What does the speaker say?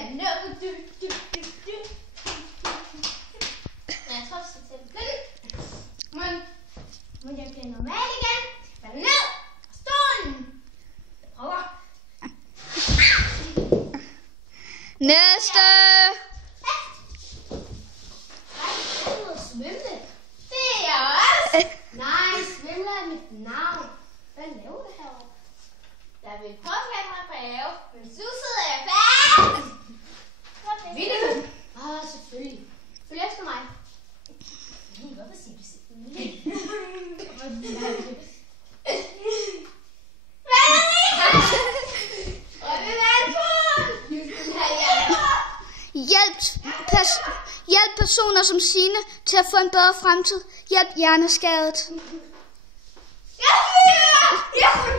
er ned. Jeg tror, jeg skal tage den. Men jeg bliver normal igen. Falder ned. Og stolen. Jeg prøver. Næste! Jeg er ude at svømme. Det er jeg også. Nej, svømler er mit navn. Hvad laver du herovre? Jeg vil prøve at kalde mig bage, men så sidder jeg fast. Vil du? Selvfølgelig. Følg efter mig. Hvorfor siger du selvfølgelig? Hvad er det? Og det er Hjælp personer som Signe til at få en bedre fremtid. Hjælp hjerneskadet. Jeg